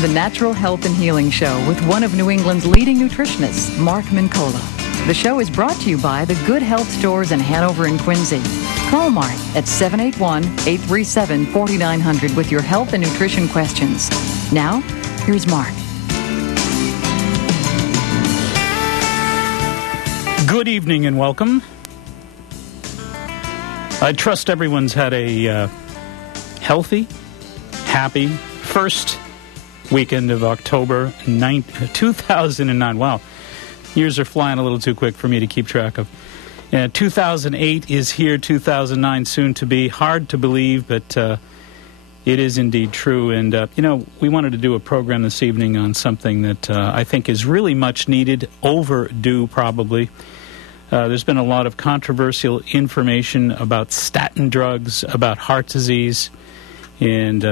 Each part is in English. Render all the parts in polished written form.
to the Natural Health and Healing Show with one of New England's leading nutritionists, Mark Mincola. The show is brought to you by the Good Health Stores in Hanover and Quincy. Call Mark at 781-837-4900 with your health and nutrition questions. Now, here's Mark. Good evening and welcome. I trust everyone's had a healthy, happy first weekend of October 2009. Wow, years are flying a little too quick for me to keep track of. 2008 is here, 2009 soon to be. Hard to believe, but it is indeed true. And, we wanted to do a program this evening on something that I think is really much needed, overdue probably. There's been a lot of controversial information about statin drugs, about heart disease. And,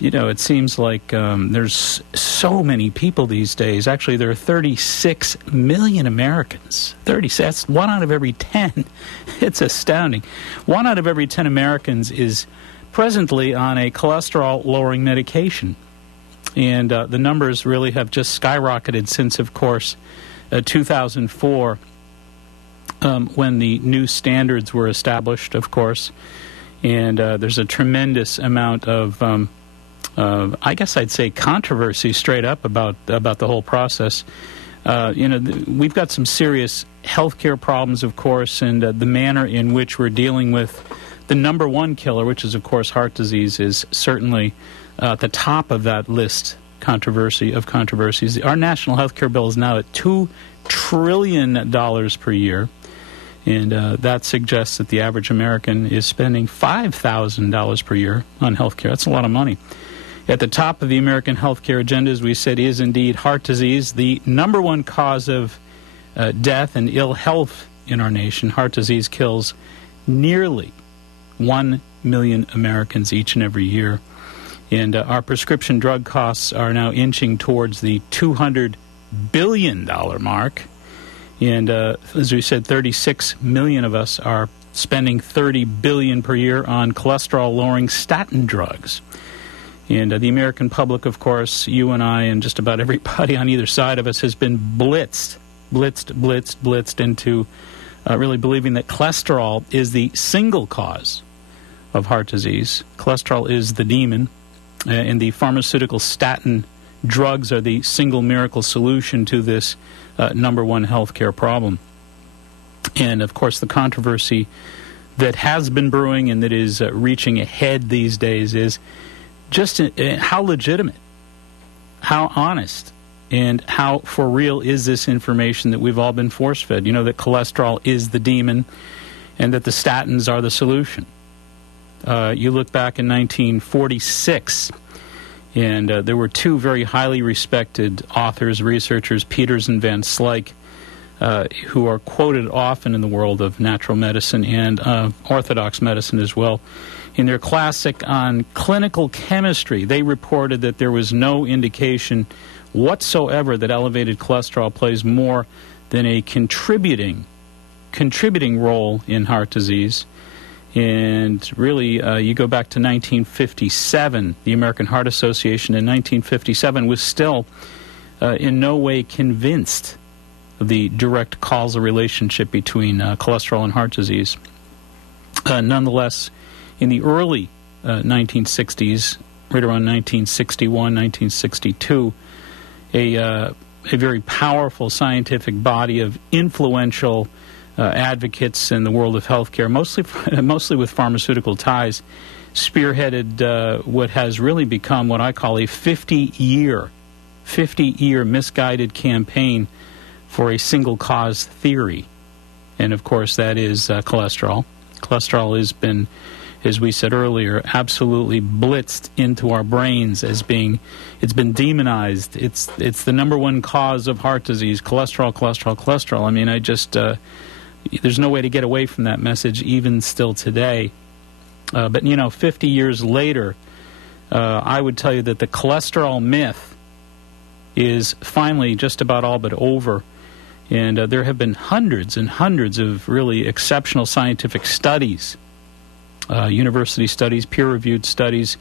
it seems like there's so many people these days. Actually, there are 36 million Americans. 36, that's 1 out of every 10. It's astounding. 1 out of every 10 Americans is presently on a cholesterol-lowering medication. And the numbers really have just skyrocketed since, of course, 2004, when the new standards were established, of course. And there's a tremendous amount of, I guess I'd say, controversy straight up about the whole process. We've got some serious healthcare problems, of course, and the manner in which we're dealing with the number one killer, which is, of course, heart disease, is certainly at the top of that list of controversies. Our national healthcare bill is now at $2 trillion per year. And that suggests that the average American is spending $5,000 per year on health care. That's a lot of money. At the top of the American health care agenda, as we said, is indeed heart disease, the number one cause of death and ill health in our nation. Heart disease kills nearly 1 million Americans each and every year. And our prescription drug costs are now inching towards the $200 billion mark. And as we said, 36 million of us are spending $30 billion per year on cholesterol-lowering statin drugs. And the American public, of course, you and I and just about everybody on either side of us has been blitzed into really believing that cholesterol is the single cause of heart disease. Cholesterol is the demon, and the pharmaceutical statin drugs are the single miracle solution to this number one healthcare problem. And, of course, the controversy that has been brewing and that is reaching a head these days is just how legitimate, how honest, and how for real is this information that we've all been force-fed. You know, that cholesterol is the demon and that the statins are the solution. You look back in 1946, and there were two very highly respected authors, researchers, Peters and Van Slyke, who are quoted often in the world of natural medicine and orthodox medicine as well. In their classic on clinical chemistry, they reported that there was no indication whatsoever that elevated cholesterol plays more than a contributing role in heart disease. And really, you go back to 1957, the American Heart Association in 1957 was still in no way convinced of the direct causal relationship between cholesterol and heart disease. Nonetheless, in the early 1960s, right around 1961, 1962, a very powerful scientific body of influential advocates in the world of healthcare, mostly with pharmaceutical ties, spearheaded what has really become what I call a 50-year misguided campaign for a single cause theory. And of course that is cholesterol. Cholesterol has been, as we said earlier, absolutely blitzed into our brains as being, it's been demonized. It's the number one cause of heart disease, cholesterol. I mean, there's no way to get away from that message even still today. But, 50 years later, I would tell you that the cholesterol myth is finally just about all but over. And there have been hundreds and hundreds of really exceptional scientific studies, university studies, peer-reviewed studies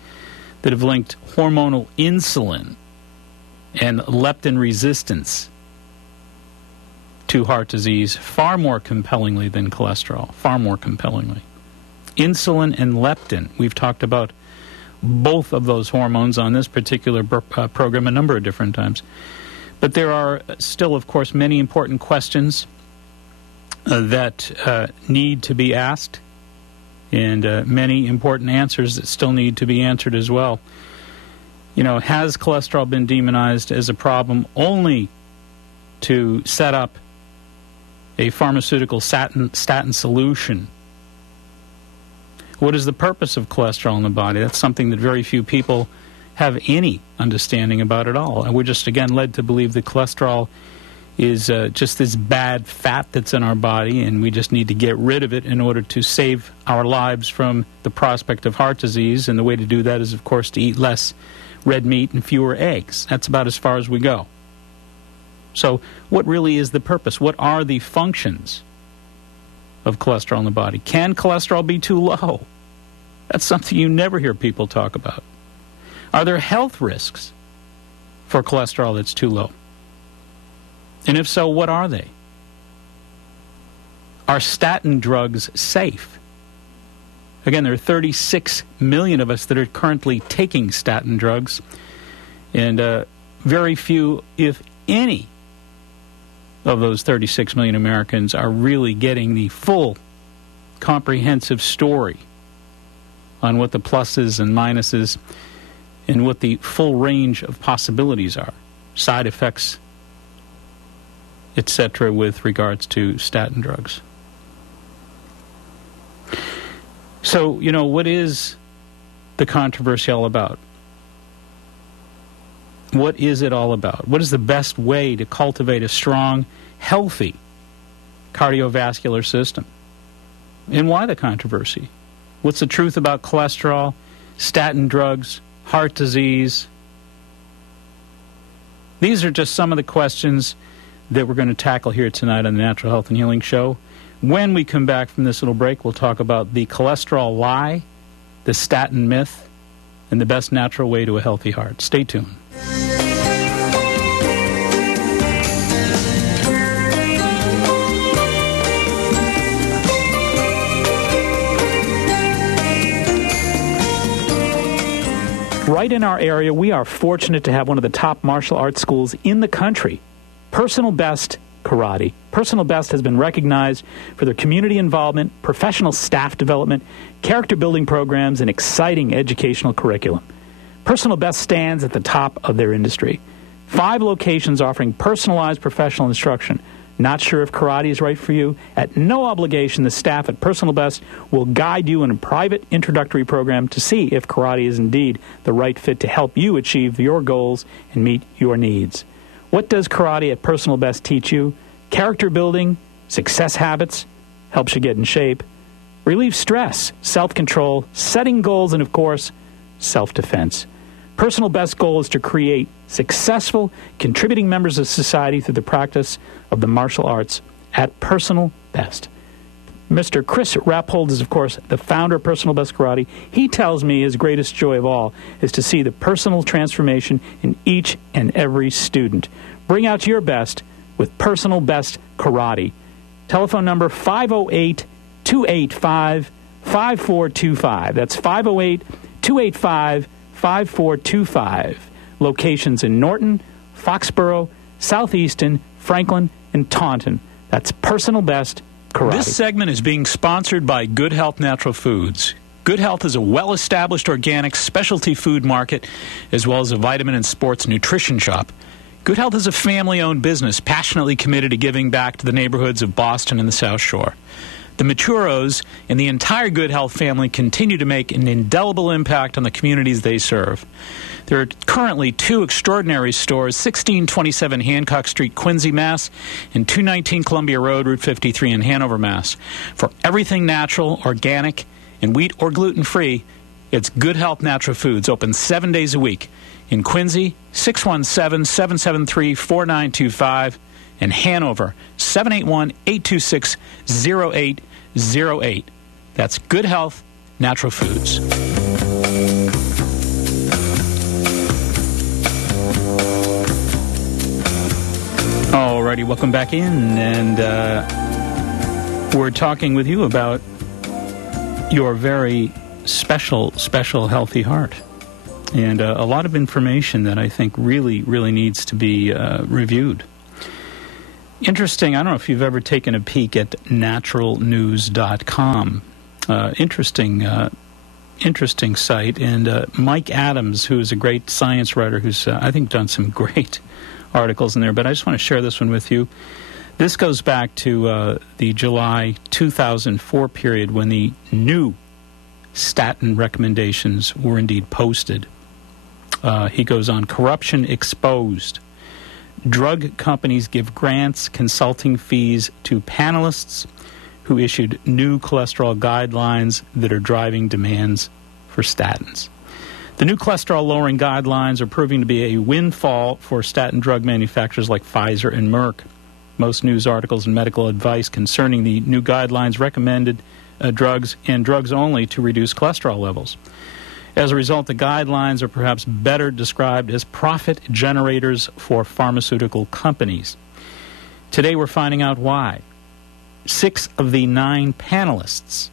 that have linked hormonal insulin and leptin resistance to heart disease far more compellingly than cholesterol, far more compellingly. Insulin and leptin, we've talked about both of those hormones on this particular program a number of different times. But there are still, of course, many important questions that need to be asked, and many important answers that still need to be answered as well. You know, has cholesterol been demonized as a problem only to set up a pharmaceutical statin solution? What is the purpose of cholesterol in the body? That's something that very few people have any understanding about at all. And we're just, again, led to believe that cholesterol is just this bad fat that's in our body, and we just need to get rid of it in order to save our lives from the prospect of heart disease. And the way to do that is, of course, to eat less red meat and fewer eggs. That's about as far as we go. So what really is the purpose? What are the functions of cholesterol in the body? Can cholesterol be too low? That's something you never hear people talk about. Are there health risks for cholesterol that's too low? And if so, what are they? Are statin drugs safe? Again, there are 36 million of us that are currently taking statin drugs, and very few, if any, of those 36 million Americans are really getting the full, comprehensive story on what the pluses and minuses and what the full range of possibilities are, side effects, etc., with regards to statin drugs. So, you know, what is the controversy all about? What is it all about? What is the best way to cultivate a strong, healthy cardiovascular system? And why the controversy? What's the truth about cholesterol, statin drugs, heart disease? These are just some of the questions that we're going to tackle here tonight on the Natural Health and Healing Show. When we come back from this little break, we'll talk about the cholesterol lie, the statin myth, and the best natural way to a healthy heart. Stay tuned. Right in our area, we are fortunate to have one of the top martial arts schools in the country, Personal Best Karate. Personal Best has been recognized for their community involvement, professional staff development, character building programs, and exciting educational curriculum. Personal Best stands at the top of their industry. 5 locations offering personalized professional instruction. Not sure if karate is right for you? At no obligation, the staff at Personal Best will guide you in a private introductory program to see if karate is indeed the right fit to help you achieve your goals and meet your needs. What does karate at Personal Best teach you? Character building, success habits, helps you get in shape, relieve stress, self-control, setting goals, and, of course, self-defense. Personal Best's goal is to create successful, contributing members of society through the practice of the martial arts at Personal Best. Mr. Chris Rappold is, of course, the founder of Personal Best Karate. He tells me his greatest joy of all is to see the personal transformation in each and every student. Bring out your best with Personal Best Karate. Telephone number 508-285-5425. That's 508-285-5425. Locations in Norton, Foxborough, Southeaston, Franklin, and Taunton. That's Personal Best Karate. This segment is being sponsored by Good Health Natural Foods. Good Health is a well-established organic specialty food market as well as a vitamin and sports nutrition shop. Good Health is a family-owned business passionately committed to giving back to the neighborhoods of Boston and the South Shore. The Maturos and the entire Good Health family continue to make an indelible impact on the communities they serve. There are currently 2 extraordinary stores, 1627 Hancock Street, Quincy, Mass., and 219 Columbia Road, Route 53 in Hanover, Mass. For everything natural, organic, and wheat or gluten-free, it's Good Health Natural Foods, open 7 days a week. In Quincy, 617-773-4925, and Hanover, 781-826-0808. That's Good Health Natural Foods. righty, welcome back in, and we're talking with you about your very special healthy heart, and a lot of information that I think really needs to be reviewed. Interesting, I don't know if you've ever taken a peek at naturalnews.com. Interesting site, and Mike Adams, who is a great science writer who's, I think, done some great articles in there, but I just want to share this one with you. This goes back to the July 2004 period when the new statin recommendations were indeed posted. He goes on, corruption exposed. Drug companies give grants, consulting fees to panelists who issued new cholesterol guidelines that are driving demands for statins. The new cholesterol-lowering guidelines are proving to be a windfall for statin drug manufacturers like Pfizer and Merck. Most news articles and medical advice concerning the new guidelines recommended drugs and drugs only to reduce cholesterol levels. As a result, the guidelines are perhaps better described as profit generators for pharmaceutical companies. Today we're finding out why. 6 of the 9 panelists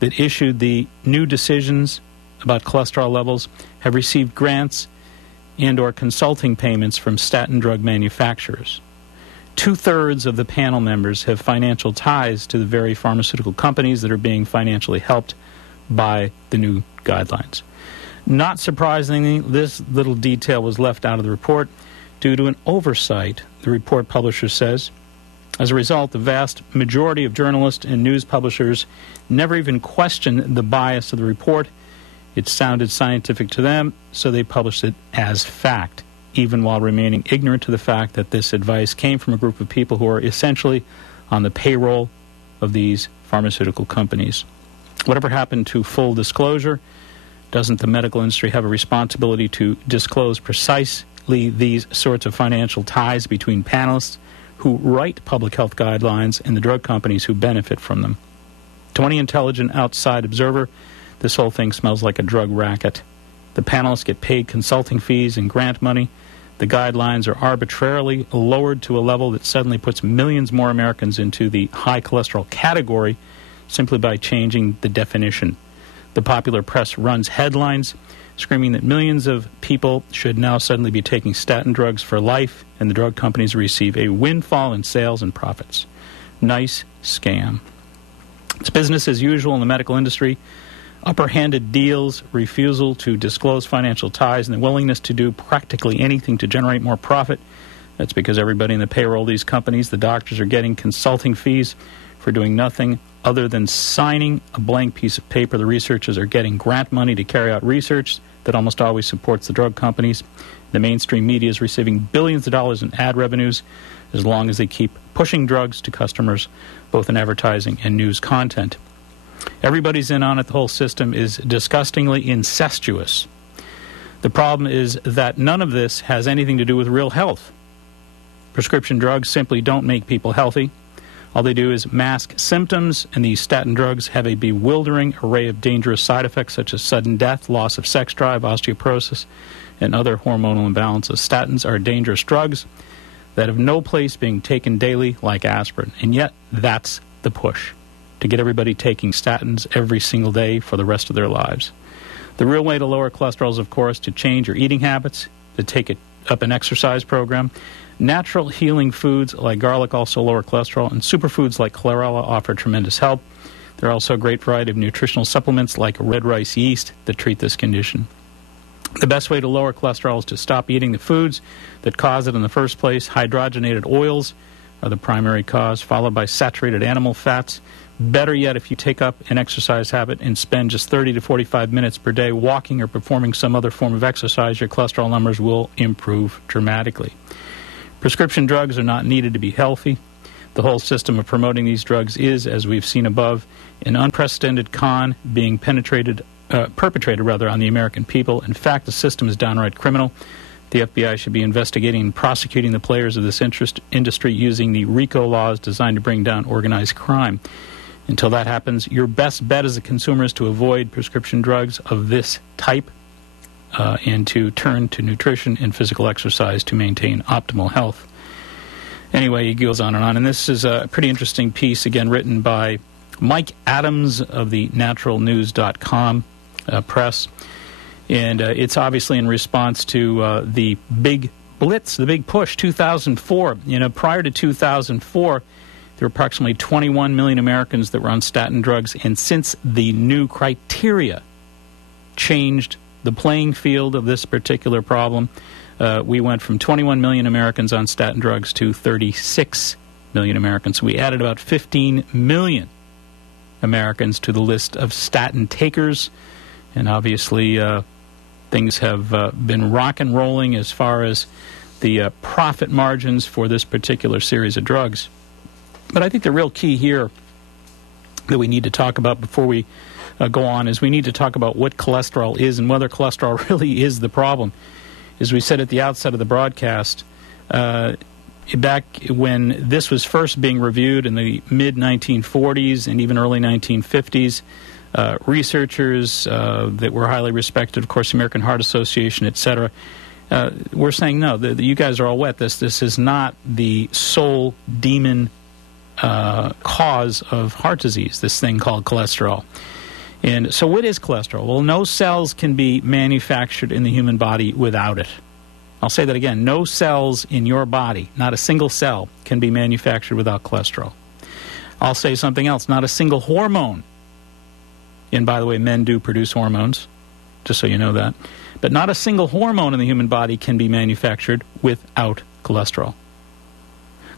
that issued the new decisions about cholesterol levels have received grants and or consulting payments from statin drug manufacturers. 2/3 of the panel members have financial ties to the very pharmaceutical companies that are being financially helped by the new guidelines. Not surprisingly, this little detail was left out of the report due to an oversight, the report publisher says. As a result, the vast majority of journalists and news publishers never even questioned the bias of the report. It sounded scientific to them, so they published it as fact, even while remaining ignorant to the fact that this advice came from a group of people who are essentially on the payroll of these pharmaceutical companies. Whatever happened to full disclosure? Doesn't the medical industry have a responsibility to disclose precisely these sorts of financial ties between panelists who write public health guidelines and the drug companies who benefit from them? To any intelligent outside observer, this whole thing smells like a drug racket. The panelists get paid consulting fees and grant money. The guidelines are arbitrarily lowered to a level that suddenly puts millions more Americans into the high cholesterol category simply by changing the definition. The popular press runs headlines screaming that millions of people should now suddenly be taking statin drugs for life, and the drug companies receive a windfall in sales and profits. Nice scam. It's business as usual in the medical industry. Upper-handed deals, refusal to disclose financial ties, and the willingness to do practically anything to generate more profit. That's because everybody in the payroll of these companies, the doctors, are getting consulting fees for doing nothing other than signing a blank piece of paper. The researchers are getting grant money to carry out research that almost always supports the drug companies. The mainstream media is receiving billions of dollars in ad revenues as long as they keep pushing drugs to customers, both in advertising and news content. Everybody's in on it. The whole system is disgustingly incestuous. The problem is that none of this has anything to do with real health. Prescription drugs simply don't make people healthy. All they do is mask symptoms, and these statin drugs have a bewildering array of dangerous side effects such as sudden death, loss of sex drive, osteoporosis, and other hormonal imbalances. Statins are dangerous drugs that have no place being taken daily like aspirin, and yet that's the push, to get everybody taking statins every single day for the rest of their lives. The real way to lower cholesterol is, of course, to change your eating habits, to take up an exercise program. Natural healing foods like garlic also lower cholesterol, and superfoods like chlorella offer tremendous help. There are also a great variety of nutritional supplements like red rice yeast that treat this condition. The best way to lower cholesterol is to stop eating the foods that cause it in the first place. Hydrogenated oils are the primary cause, followed by saturated animal fats. Better yet, if you take up an exercise habit and spend just 30 to 45 minutes per day walking or performing some other form of exercise, your cholesterol numbers will improve dramatically. Prescription drugs are not needed to be healthy. The whole system of promoting these drugs is, as we've seen above, an unprecedented con being perpetrated on the American people. In fact, the system is downright criminal. The FBI should be investigating and prosecuting the players of this industry using the RICO laws designed to bring down organized crime. Until that happens, your best bet as a consumer is to avoid prescription drugs of this type and to turn to nutrition and physical exercise to maintain optimal health. Anyway, he goes on. And this is a pretty interesting piece, again, written by Mike Adams of the naturalnews.com press. And it's obviously in response to the big blitz, the big push, 2004. Prior to 2004, there were approximately 21 million Americans that were on statin drugs. And since the new criteria changed the playing field of this particular problem, we went from 21 million Americans on statin drugs to 36 million Americans. So we added about 15 million Americans to the list of statin takers. And obviously, things have been rock and rolling as far as the profit margins for this particular series of drugs. But I think the real key here that we need to talk about before we go on is we need to talk about what cholesterol is and whether cholesterol really is the problem. As we said at the outset of the broadcast, back when this was first being reviewed in the mid-1940s and even early 1950s, researchers that were highly respected, of course, the American Heart Association, etc., were saying, no, you guys are all wet. This is not the sole demon cause of heart disease, this thing called cholesterol. And so what is cholesterol? Well, no cells can be manufactured in the human body without it. I'll say that again. No cells in your body, not a single cell, can be manufactured without cholesterol. I'll say something else. Not a single hormone. And by the way, men do produce hormones, just so you know that. But not a single hormone in the human body can be manufactured without cholesterol.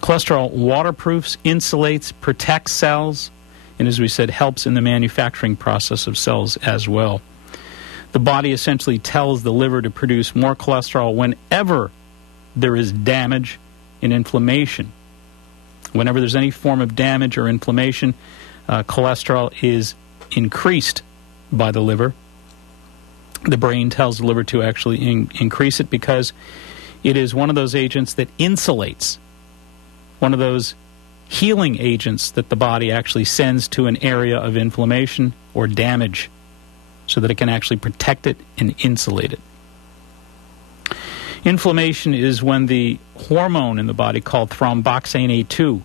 Cholesterol waterproofs, insulates, protects cells, and as we said, helps in the manufacturing process of cells as well. The body essentially tells the liver to produce more cholesterol whenever there is damage and inflammation. Whenever there's any form of damage or inflammation, cholesterol is increased by the liver. The brain tells the liver to actually increase it because it is one of those agents that insulates, one of those healing agents that the body actually sends to an area of inflammation or damage so that it can actually protect it and insulate it. Inflammation is when the hormone in the body called thromboxane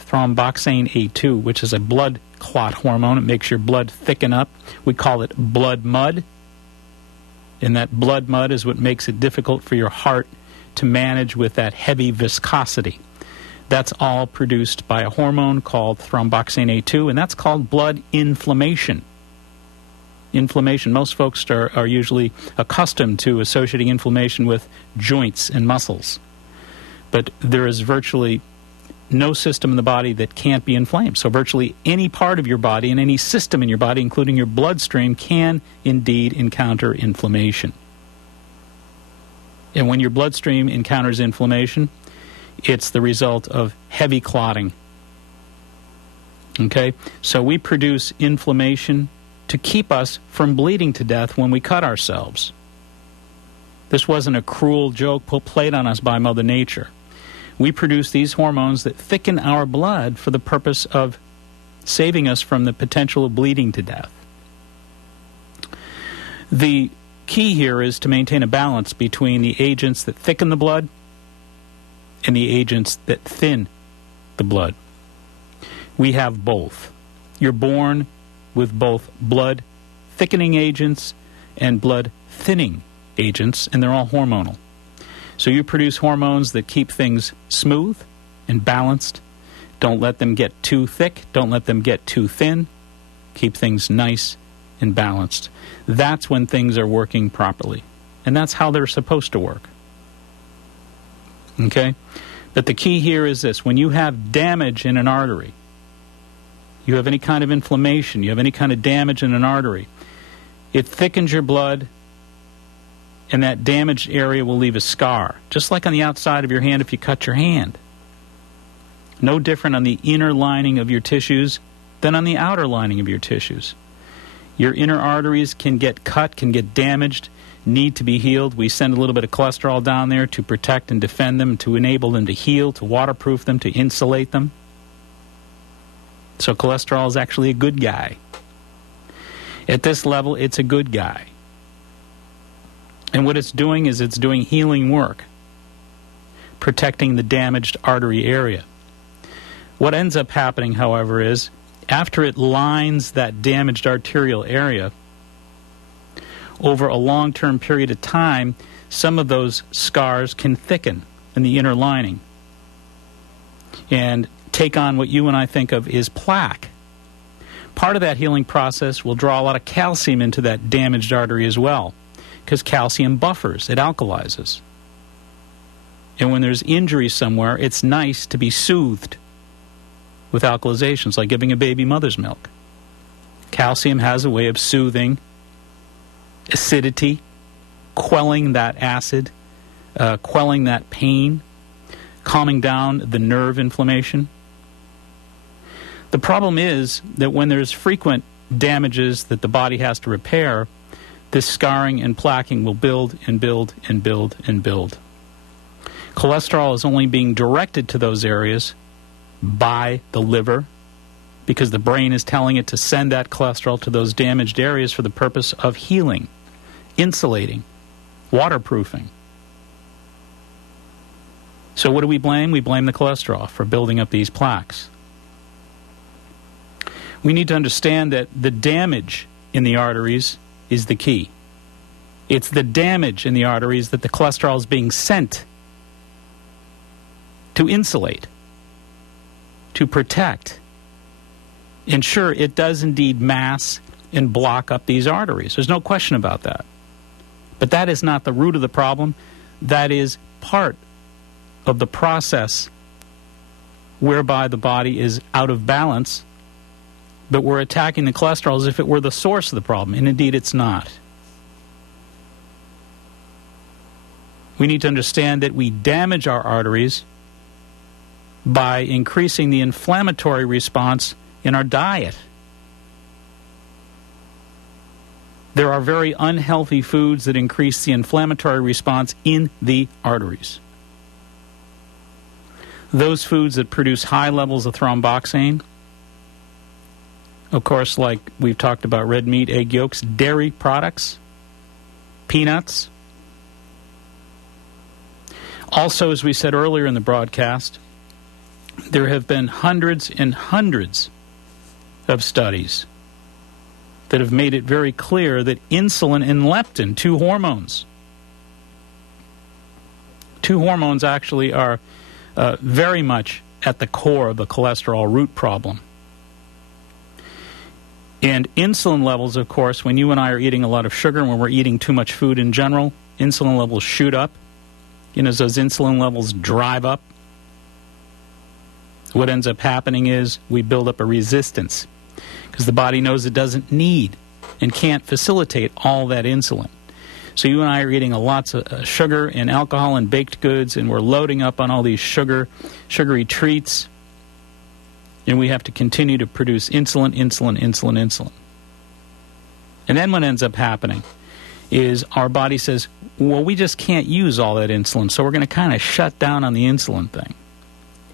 A2, which is a blood clot hormone. It makes your blood thicken up. We call it blood mud. And that blood mud is what makes it difficult for your heart to manage with that heavy viscosity. That's all produced by a hormone called thromboxane A2, and that's called blood inflammation. Inflammation. Most folks are usually accustomed to associating inflammation with joints and muscles. But there is virtually no system in the body that can't be inflamed. So virtually any part of your body and any system in your body, including your bloodstream, can indeed encounter inflammation. And when your bloodstream encounters inflammation, it's the result of heavy clotting. Okay? So we produce inflammation to keep us from bleeding to death when we cut ourselves. This wasn't a cruel joke played on us by Mother Nature. We produce these hormones that thicken our blood for the purpose of saving us from the potential of bleeding to death. The key here is to maintain a balance between the agents that thicken the blood and the agents that thin the blood. We have both. You're born with both blood thickening agents and blood thinning agents, and they're all hormonal. So you produce hormones that keep things smooth and balanced. Don't let them get too thick. Don't let them get too thin. Keep things nice and balanced. That's when things are working properly. And that's how they're supposed to work. Okay? But the key here is this. When you have damage in an artery, you have any kind of inflammation, you have any kind of damage in an artery, it thickens your blood, and that damaged area will leave a scar, just like on the outside of your hand if you cut your hand. No different on the inner lining of your tissues than on the outer lining of your tissues. Your inner arteries can get cut, can get damaged, need to be healed. We send a little bit of cholesterol down there to protect and defend them, to enable them to heal, to waterproof them, to insulate them. So cholesterol is actually a good guy. At this level, it's a good guy. And what it's doing is it's doing healing work. protecting the damaged artery area. What ends up happening, however, is after it lines that damaged arterial area, over a long-term period of time, some of those scars can thicken in the inner lining and take on what you and I think of as plaque. Part of that healing process will draw a lot of calcium into that damaged artery as well, because calcium buffers, it alkalizes. And when there's injury somewhere, it's nice to be soothed with alkalizations, like giving a baby mother's milk. Calcium has a way of soothing acidity, quelling that acid, quelling that pain, calming down the nerve inflammation. The problem is that when there's frequent damages that the body has to repair, this scarring and plaquing will build and build and build and build. Cholesterol is only being directed to those areas by the liver, because the brain is telling it to send that cholesterol to those damaged areas for the purpose of healing, insulating, waterproofing. So what do we blame? We blame the cholesterol for building up these plaques. We need to understand that the damage in the arteries is the key. It's the damage in the arteries that the cholesterol is being sent to insulate, to protect. And sure, it does indeed mass and block up these arteries. There's no question about that. But that is not the root of the problem. That is part of the process whereby the body is out of balance, but we're attacking the cholesterol as if it were the source of the problem, and indeed it's not. We need to understand that we damage our arteries by increasing the inflammatory response in our diet. There are very unhealthy foods that increase the inflammatory response in the arteries. Those foods that produce high levels of thromboxane, of course, like we've talked about, red meat, egg yolks, dairy products, peanuts. Also, as we said earlier in the broadcast, there have been hundreds and hundreds of studies that have made it very clear that insulin and leptin, two hormones actually are very much at the core of the cholesterol root problem. And insulin levels, of course, when you and I are eating a lot of sugar and when we're eating too much food in general, insulin levels shoot up. You know, as those insulin levels drive up, what ends up happening is we build up a resistance because the body knows it doesn't need and can't facilitate all that insulin. So you and I are eating lots of sugar and alcohol and baked goods, and we're loading up on all these sugary treats, and we have to continue to produce insulin. And then what ends up happening is our body says, well, we just can't use all that insulin, so we're going to kind of shut down on the insulin thing.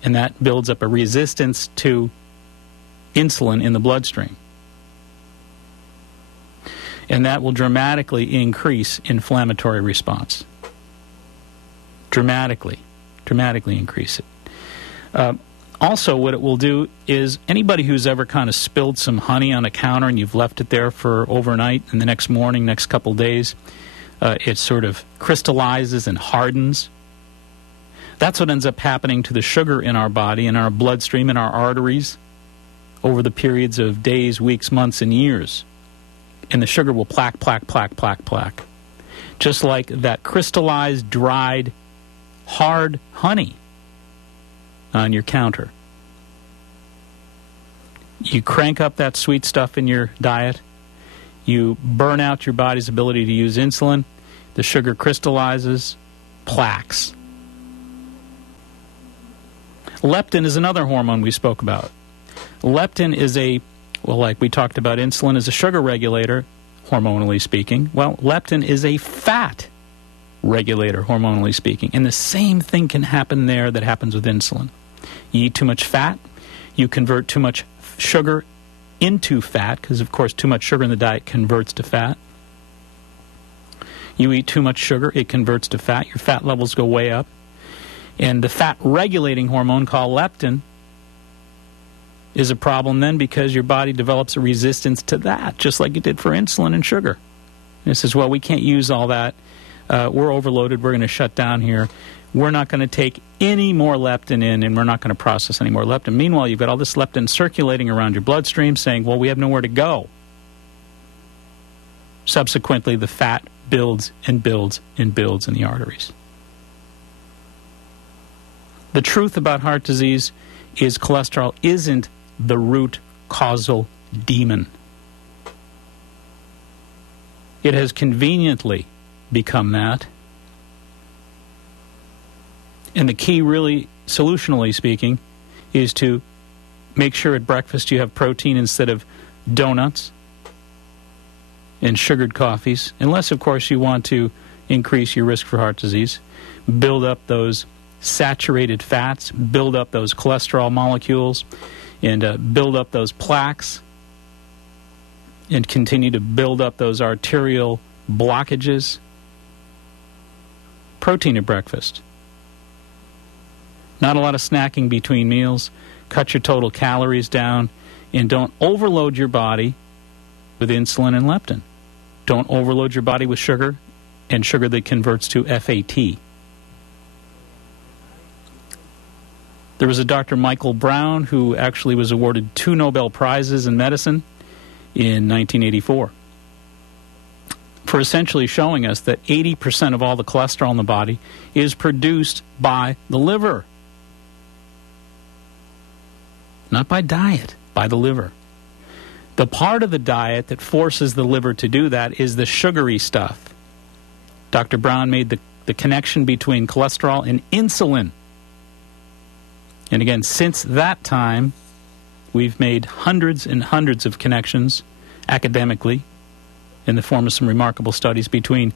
And that builds up a resistance to insulin in the bloodstream. And that will dramatically increase inflammatory response. Dramatically increase it. Also, what it will do is anybody who's ever kind of spilled some honey on a counter and you've left it there for overnight, and the next morning, next couple days, it sort of crystallizes and hardens. That's what ends up happening to the sugar in our body, in our bloodstream, in our arteries over the periods of days, weeks, months, and years. And the sugar will plaque. Just like that crystallized, dried, hard honey on your counter. You crank up that sweet stuff in your diet. You burn out your body's ability to use insulin. The sugar crystallizes, plaques. Leptin is another hormone we spoke about. Leptin is like we talked about, insulin is a sugar regulator, hormonally speaking. Well, leptin is a fat regulator, hormonally speaking. And the same thing can happen there that happens with insulin. You eat too much fat, you convert too much sugar into fat, because, of course, too much sugar in the diet converts to fat. You eat too much sugar, it converts to fat. Your fat levels go way up. And the fat-regulating hormone called leptin is a problem then because your body develops a resistance to that, just like it did for insulin and sugar. And it says, well, we can't use all that. We're overloaded. We're going to shut down here. We're not going to take any more leptin in, and we're not going to process any more leptin. Meanwhile, you've got all this leptin circulating around your bloodstream saying, well, we have nowhere to go. Subsequently, the fat builds and builds and builds in the arteries. The truth about heart disease is cholesterol isn't the root causal demon. It has conveniently become that. And the key, really, solutionally speaking, is to make sure at breakfast you have protein instead of donuts and sugared coffees, unless, of course, you want to increase your risk for heart disease. Build up those saturated fats, build up those cholesterol molecules, and build up those plaques, and continue to build up those arterial blockages. Protein at breakfast. Not a lot of snacking between meals. Cut your total calories down, and don't overload your body with insulin and leptin. Don't overload your body with sugar, and sugar that converts to FAT. There was a Dr. Michael Brown who actually was awarded 2 Nobel Prizes in medicine in 1984 for essentially showing us that 80% of all the cholesterol in the body is produced by the liver. Not by diet, by the liver. The part of the diet that forces the liver to do that is the sugary stuff. Dr. Brown made the connection between cholesterol and insulin. And again, since that time, we've made hundreds and hundreds of connections academically in the form of some remarkable studies between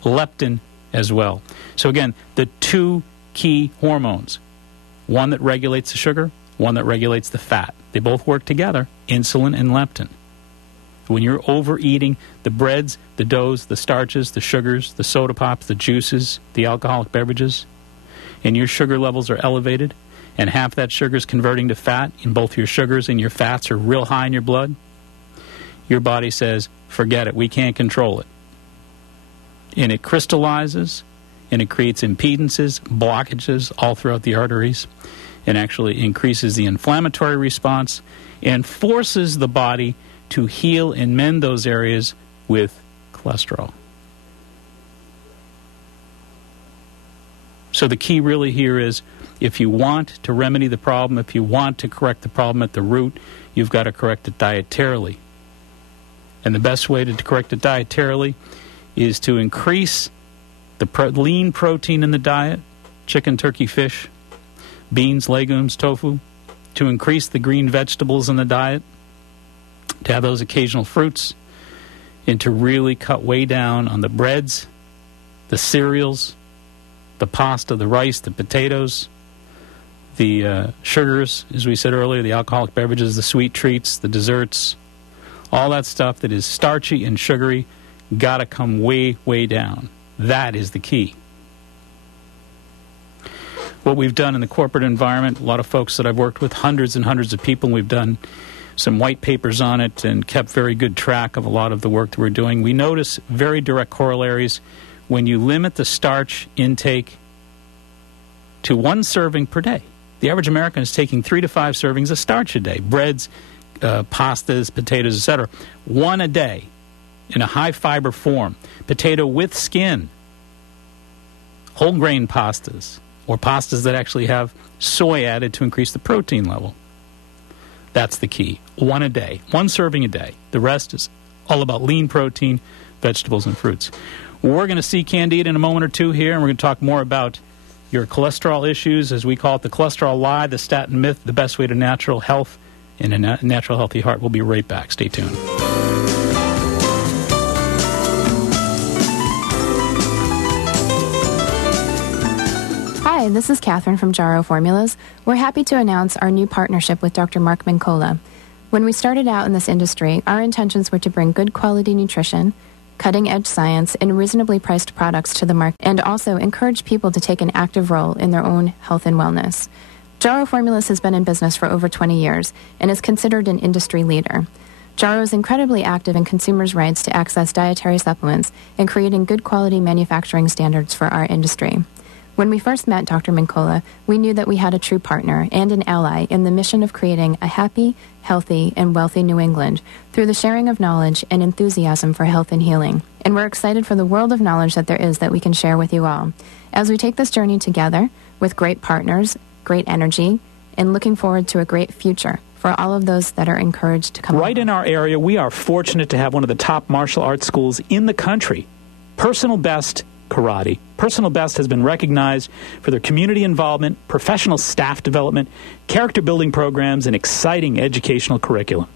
leptin as well. So again, the 2 key hormones, one that regulates the sugar, one that regulates the fat. They both work together, insulin and leptin. When you're overeating the breads, the doughs, the starches, the sugars, the soda pops, the juices, the alcoholic beverages, and your sugar levels are elevated, and half that sugar is converting to fat, and both your sugars and your fats are real high in your blood, your body says, forget it, we can't control it. And it crystallizes, and it creates impedances, blockages all throughout the arteries, and actually increases the inflammatory response, and forces the body to heal and mend those areas with cholesterol. So the key really here is, if you want to remedy the problem, if you want to correct the problem at the root, you've got to correct it dietarily. And the best way to correct it dietarily is to increase the lean protein in the diet, chicken, turkey, fish, beans, legumes, tofu, to increase the green vegetables in the diet, to have those occasional fruits, and to really cut way down on the breads, the cereals, the pasta, the rice, the potatoes, the sugars, as we said earlier, the alcoholic beverages, the sweet treats, the desserts, all that stuff that is starchy and sugary, got to come way, way down. That is the key. What we've done in the corporate environment, a lot of folks that I've worked with, hundreds and hundreds of people, and we've done some white papers on it and kept very good track of a lot of the work that we're doing. We notice very direct corollaries when you limit the starch intake to 1 serving per day. The average American is taking 3 to 5 servings of starch a day. Breads, pastas, potatoes, etc. 1 a day in a high-fiber form. Potato with skin. Whole grain pastas, or pastas that actually have soy added to increase the protein level. That's the key. 1 a day. 1 serving a day. The rest is all about lean protein, vegetables, and fruits. We're going to see Candida in a moment or two here, and we're going to talk more about your cholesterol issues, as we call it, the cholesterol lie, the statin myth, the best way to natural health and a natural healthy heart. We'll be right back. Stay tuned. Hi, this is Catherine from Jarrow Formulas. We're happy to announce our new partnership with Dr. Mark Mincola. When we started out in this industry, our intentions were to bring good quality nutrition, cutting-edge science, and reasonably priced products to the market, and also encourage people to take an active role in their own health and wellness. Jarrow Formulas has been in business for over 20 years and is considered an industry leader. Jarrow is incredibly active in consumers' rights to access dietary supplements and creating good quality manufacturing standards for our industry. When we first met Dr. Mincola, we knew that we had a true partner and an ally in the mission of creating a happy, healthy, and wealthy New England through the sharing of knowledge and enthusiasm for health and healing. And we're excited for the world of knowledge that there is that we can share with you all. As we take this journey together with great partners, great energy, and looking forward to a great future for all of those that are encouraged to come Right along. in our area, we are fortunate to have one of the top martial arts schools in the country, Personal Best Karate. Personal Best has been recognized for their community involvement, professional staff development, character building programs, and exciting educational curriculum.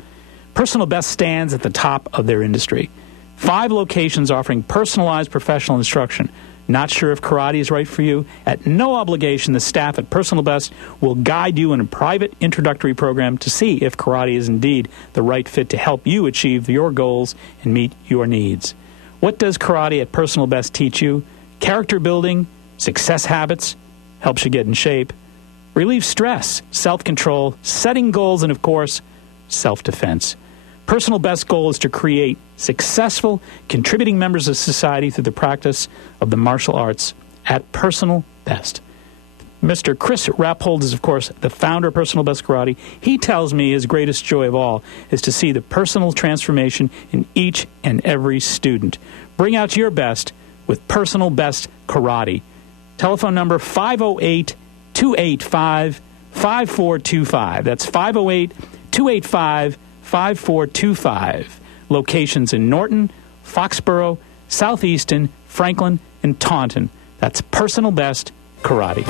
Personal Best stands at the top of their industry. 5 locations offering personalized professional instruction. Not sure if karate is right for you? At no obligation, the staff at Personal Best will guide you in a private introductory program to see if karate is indeed the right fit to help you achieve your goals and meet your needs. What does karate at Personal Best teach you? Character building, success habits, helps you get in shape, relieve stress, self-control, setting goals, and, of course, self-defense. Personal Best's goal is to create successful, contributing members of society through the practice of the martial arts at Personal Best. Mr. Chris Rappold is, of course, the founder of Personal Best Karate. He tells me his greatest joy of all is to see the personal transformation in each and every student. Bring out your best with Personal Best Karate. Telephone number 508-285-5425. That's 508-285-5425. Locations in Norton, Foxborough, Southeaston, Franklin, and Taunton. That's Personal Best Karate.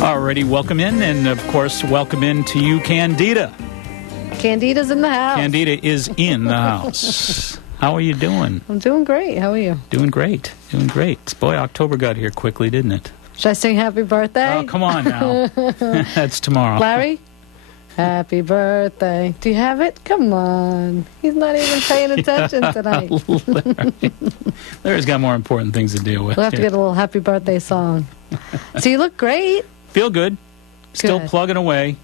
Alrighty, welcome in, and of course, welcome in to you, Candida. Candida's in the house. Candida is in the house. How are you doing? I'm doing great. How are you? Doing great. Doing great. Boy, October got here quickly, didn't it? Should I sing happy birthday? Oh, come on now. That's tomorrow. Larry? Happy birthday. Do you have it? Come on. He's not even paying attention tonight. Larry's got more important things to deal with. We'll have to get a little happy birthday song. So you look great. Feel good. Still Good. plugging away.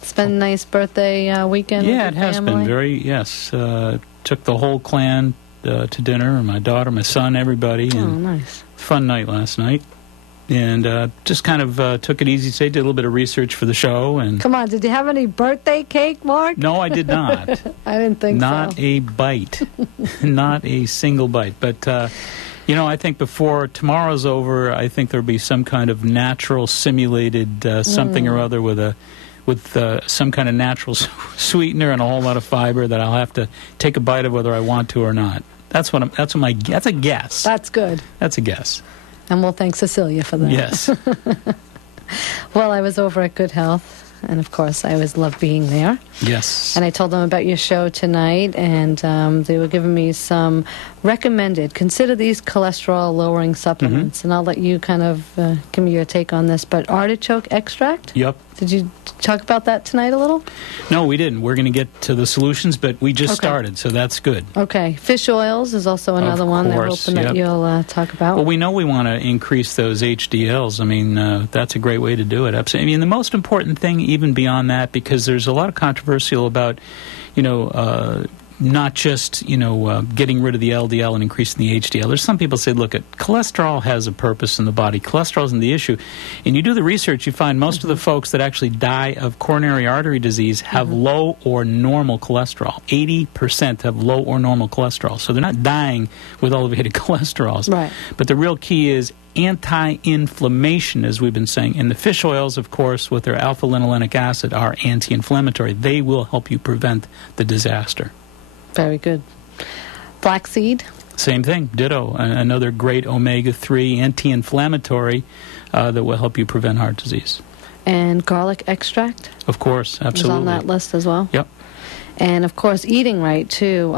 It's been a nice birthday weekend with Yeah, your it has family. been very, yes. Took the whole clan to dinner, and my daughter, my son, everybody. Oh, And nice. fun night last night. And just kind of took it easy today, did a little bit of research for the show. And Come on, did you have any birthday cake, Mark? no, I did not. I didn't think Not so. a bite. Not a single bite. But, you know, I think before tomorrow's over, I think there'll be some kind of natural simulated something or other with some kind of natural sweetener and a whole lot of fiber that I'll have to take a bite of whether I want to or not. That's a guess. That's good. That's a guess. And we'll thank Cecilia for that. Yes. Well, I was over at Good Health, and of course, I always love being there. Yes. And I told them about your show tonight, and they were giving me some recommended, consider these cholesterol-lowering supplements, and I'll let you kind of give me your take on this. But artichoke extract? Yep. Did you talk about that tonight a little? No, we didn't. We're going to get to the solutions, but we just started, so that's good. Okay. Fish oils is also another one they're course, hoping that yep. you'll talk about. Well, we know we want to increase those HDLs. I mean, that's a great way to do it. Absolutely. I mean, the most important thing, even beyond that, because there's a lot of controversial about, not just, getting rid of the LDL and increasing the HDL. There's some people say, look, cholesterol has a purpose in the body. Cholesterol isn't the issue. And you do the research, you find most of the folks that actually die of coronary artery disease have low or normal cholesterol. 80% have low or normal cholesterol. So they're not dying with elevated cholesterols. Right. But the real key is anti-inflammation, as we've been saying. And the fish oils, of course, with their alpha-linolenic acid, are anti-inflammatory. They will help you prevent the disaster. Very good. Flaxseed? Same thing, ditto. Another great omega-3 anti-inflammatory that will help you prevent heart disease. And garlic extract? Of course, absolutely. Is on that list as well? Yep. And, of course, eating right, too.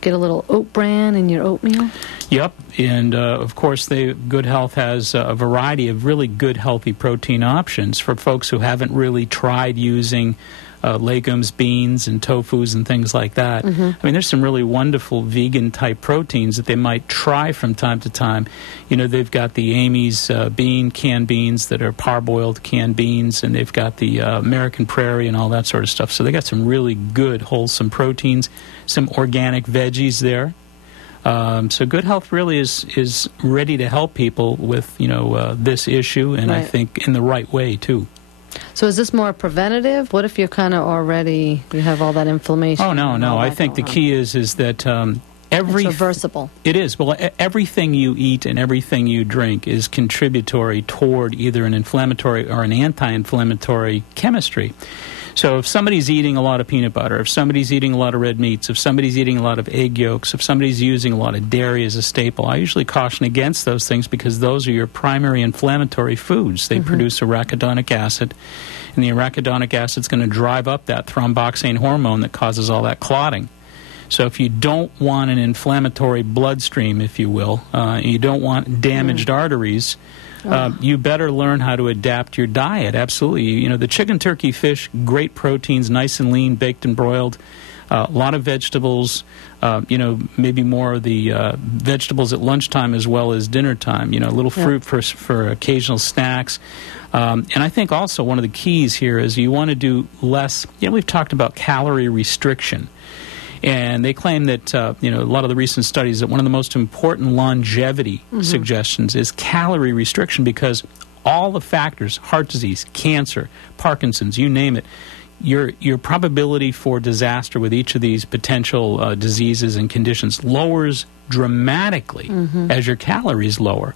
Get a little oat bran in your oatmeal. Yep, and of course, Good Health has a variety of really good, healthy protein options for folks who haven't really tried using legumes, beans, and tofus and things like that. I mean, there's some really wonderful vegan-type proteins that they might try from time to time. You know, they've got the Amy's canned beans that are parboiled canned beans, and they've got the American Prairie and all that sort of stuff. So they got some really good, wholesome proteins, some organic veggies there. So Good Health really is ready to help people with, this issue, and I think in the right way, too. So is this more preventative? What if you're kind of already, you have all that inflammation? Oh, no. I think the key is that it's reversible. It is. Well, everything you eat and everything you drink is contributory toward either an inflammatory or an anti-inflammatory chemistry. So if somebody's eating a lot of peanut butter, if somebody's eating a lot of red meats, if somebody's eating a lot of egg yolks, if somebody's using a lot of dairy as a staple, I usually caution against those things because those are your primary inflammatory foods. They produce arachidonic acid, and the arachidonic acid is going to drive up that thromboxane hormone that causes all that clotting. So if you don't want an inflammatory bloodstream, if you will, you don't want damaged arteries, you better learn how to adapt your diet. Absolutely. You know, the chicken, turkey, fish, great proteins, nice and lean, baked and broiled. A lot of vegetables, maybe more of the vegetables at lunchtime as well as dinner time. You know, a little fruit for occasional snacks. And I think also one of the keys here is you want to do less. You know, we've talked about calorie restriction. And they claim that, a lot of the recent studies, that one of the most important longevity suggestions is calorie restriction, because all the factors, heart disease, cancer, Parkinson's, you name it, your probability for disaster with each of these potential diseases and conditions lowers dramatically as your calories lower.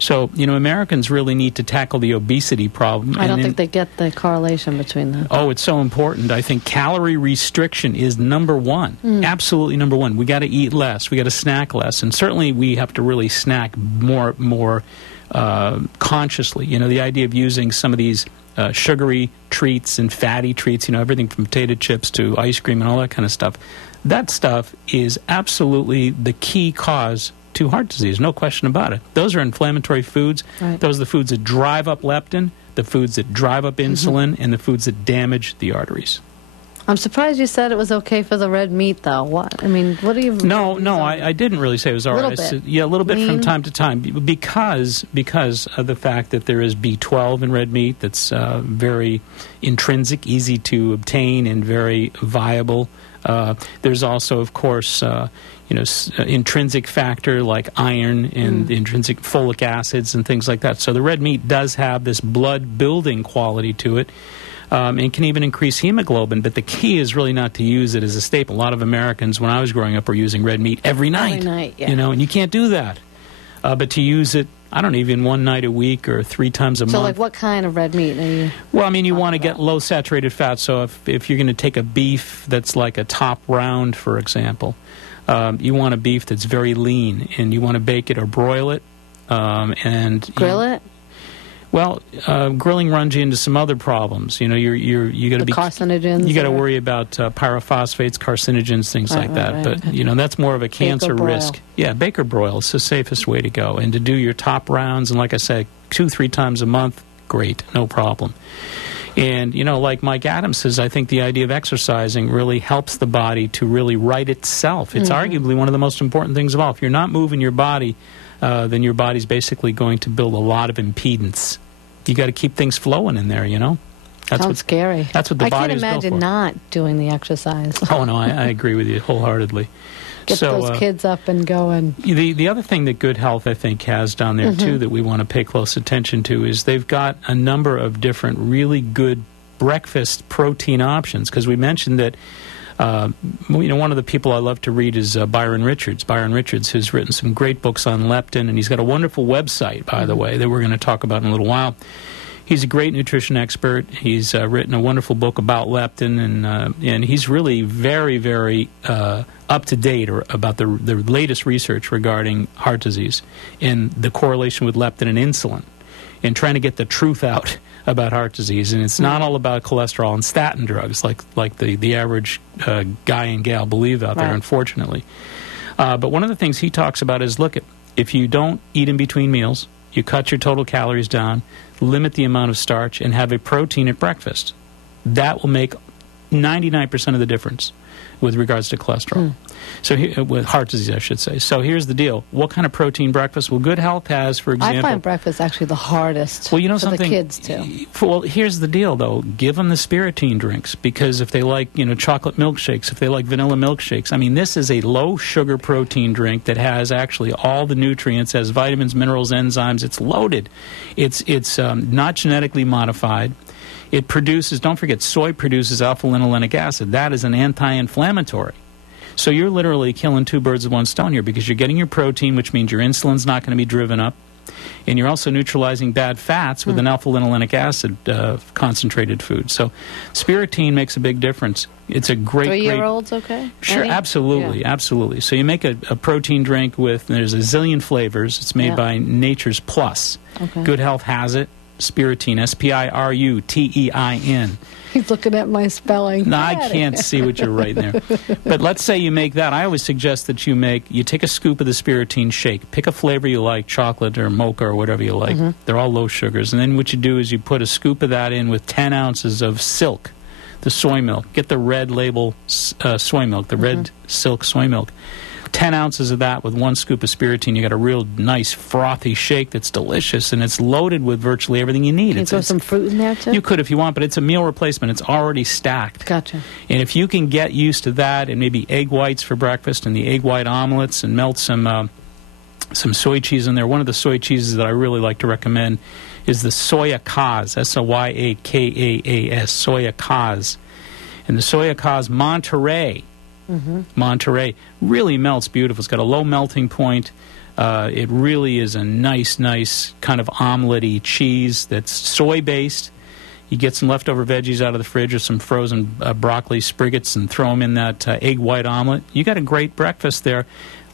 So, Americans really need to tackle the obesity problem. I don't think they get the correlation between them. Oh, it's so important. I think calorie restriction is number one. Absolutely number one. We got to eat less. We got to snack less. And certainly we have to really snack more consciously. The idea of using some of these sugary treats and fatty treats, everything from potato chips to ice cream and all that kind of stuff. That stuff is absolutely the key cause to heart disease, no question about it. Those are inflammatory foods. Right. Those are the foods that drive up leptin, the foods that drive up insulin, and the foods that damage the arteries. I'm surprised you said it was okay for the red meat, though. What? I mean, what do you... No, I didn't really say it was all right. A little bit from time to time, because of the fact that there is B12 in red meat that's very intrinsic, easy to obtain, and very viable. There's also, of course, intrinsic factor like iron and intrinsic folic acids and things like that. So the red meat does have this blood-building quality to it, and can even increase hemoglobin. But the key is really not to use it as a staple. A lot of Americans, when I was growing up, were using red meat every night. And you can't do that. But to use it, I don't know, even one night a week or 3 times a month. So, like, what kind of red meat are you? Well, I mean, you want to get low saturated fat. So if you're going to take a beef that's like a top round, for example, you want a beef that's very lean, and you want to bake it or broil it. And grill it? Well, grilling runs you into some other problems. You got to be carcinogens. You got to worry about pyrophosphates, carcinogens, things like that. But that's more of a cancer risk. Yeah, bake or broil is the safest way to go. And to do your top rounds, and like I said, 2-3 times a month, great, no problem. And like Mike Adams says, I think the idea of exercising really helps the body to really right itself. It's arguably one of the most important things of all. If you're not moving your body, then your body's basically going to build a lot of impedance. You got to keep things flowing in there, Sounds scary. That's what the body is built for. I can't imagine not doing the exercise. Oh, no, I agree with you wholeheartedly. Get those kids up and going. The other thing that Good Health, I think, has down there, too, that we want to pay close attention to is they've got a number of different really good breakfast protein options, because we mentioned that one of the people I love to read is Byron Richards. Byron Richards has written some great books on leptin, and he's got a wonderful website, by the way, that we're going to talk about in a little while. He's a great nutrition expert. He's written a wonderful book about leptin, and he's really very, very up to date about the latest research regarding heart disease and the correlation with leptin and insulin, and trying to get the truth out about heart disease. And it's not all about cholesterol and statin drugs like the average guy and gal believe out there, unfortunately. But one of the things he talks about is, look, if you don't eat in between meals, you cut your total calories down, limit the amount of starch, and have a protein at breakfast. That will make 99% of the difference with regards to cholesterol. So with heart disease, I should say. So here's the deal. What kind of protein breakfast? Well, Good Health has, for example... I find breakfast actually the hardest for the kids, too. Well, here's the deal, though. Give them the Spiritine drinks, because if they like, chocolate milkshakes, if they like vanilla milkshakes, I mean, this is a low-sugar protein drink that has actually all the nutrients, has vitamins, minerals, enzymes. It's loaded. It's not genetically modified. It produces, don't forget, soy produces alpha-linolenic acid. That is an anti-inflammatory. So you're literally killing two birds with one stone here, because you're getting your protein, which means your insulin's not going to be driven up, and you're also neutralizing bad fats with an alpha-linolenic acid concentrated food. So Spiritine makes a big difference. It's a great... 3-year-olds okay? Sure, absolutely, absolutely. So you make a protein drink with, there's a zillion flavors. It's made by Nature's Plus. Okay. Good Health has it. Spiritine, Spirutein. He's looking at my spelling. No, I can't see what you're writing there. But let's say you make that. I always suggest that you take a scoop of the Spiritine shake. Pick a flavor you like, chocolate or mocha or whatever you like. They're all low sugars. And then what you do is you put a scoop of that in with 10 ounces of Silk, the soy milk. Get the red label soy milk, the red Silk soy milk. 10 ounces of that with 1 scoop of Spiritine. You got a real nice frothy shake that's delicious, and it's loaded with virtually everything you need. Can you throw some fruit in there too? You could if you want, but it's a meal replacement. It's already stacked. Gotcha. And if you can get used to that, and maybe egg whites for breakfast and the egg white omelets, and melt some soy cheese in there. One of the soy cheeses that I really like to recommend is the Soya Kaz, Soyakaas, Soya Kaz. And the Soya Kaz Monterey. Monterey really melts beautiful. It's got a low melting point. It really is a nice kind of omelette-y cheese that's soy-based. You get some leftover veggies out of the fridge or some frozen broccoli spriggets and throw them in that egg white omelet. You got a great breakfast there.